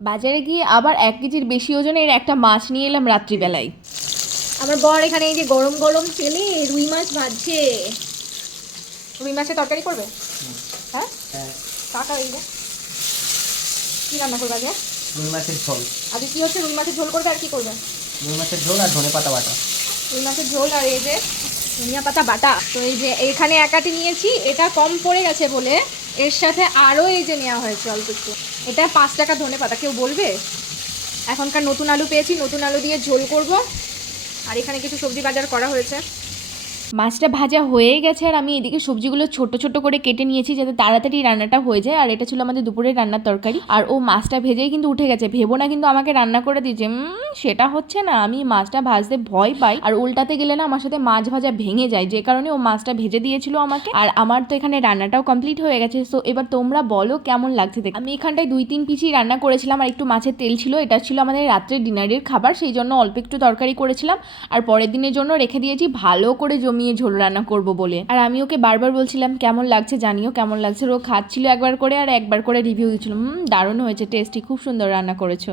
বাজারে গিয়ে আবার 1 কেজির বেশি ওজনের একটা মাছ নিয়ে এলাম রাত্রিবেলায়। আমার বর এখানে এই যে গরম গরম তেলে রুই মাছ ভাজছে। রুই মাছের তরকারি করবে? হ্যাঁ কাকা এই যে কি রান্না করবে আজকে? রুই মাছের ঝোল। আজকে কি হচ্ছে? রুই মাছের ঝোল করবে আর কি করবে? রুই মাছের ঝোল আর ধনে পাতা বাটা। রুই মাছের ঝোল আর এই যে ধনিয়া পাতা বাটা। তো এই যে এখানে একাটি নিয়েছি, এটা কম পড়ে গেছে বলে এর সাথে আরও এই যে নেওয়া হয়েছে অল্প একটু। এটা 5 টাকা ধনে পাতা, কেউ বলবে? এখনকার নতুন আলু পেয়েছি, নতুন আলু দিয়ে ঝোল করব। আর এখানে কিছু সবজি বাজার করা হয়েছে। মাছটা ভাজা হয়ে গেছে আর আমি এদিকে সবজিগুলো ছোট ছোট করে কেটে নিয়েছি যাতে তাড়াতাড়ি রান্নাটা হয়ে যায়। আর এটা ছিল আমাদের দুপুরের রান্নার তরকারি। আর ও মাছটা ভেজেই কিন্তু উঠে গেছে, ভেবো না কিন্তু আমাকে রান্না করে দিয়েছে। সেটা হচ্ছে না, আমি মাছটা ভাজতে ভয় পাই আর উল্টাতে গেলে না আমার সাথে মাছ ভাজা ভেঙে যায়, যে কারণে ও মাছটা ভেজে দিয়েছিল আমাকে। আর আমার তো এখানে রান্নাটাও কমপ্লিট হয়ে গেছে। সো এবার তোমরা বলো কেমন লাগছে দেখে। আমি এখানটায় 2-3 পিসই রান্না করেছিলাম আর একটু মাছের তেল ছিল। এটা ছিল আমাদের রাত্রের ডিনারের খাবার, সেই জন্য অল্প একটু তরকারি করেছিলাম আর পরের দিনের জন্য রেখে দিয়েছি ভালো করে জমিয়ে ঝোল রান্না করব বলে। আর আমি ওকে বারবার বলছিলাম কেমন লাগছে জানিও, কেমন লাগছে। ও খাচ্ছিল একবার করে আর একবার করে রিভিউ দিচ্ছিল, দারুণ হয়েছে, টেস্টি, খুব সুন্দর রান্না করেছো।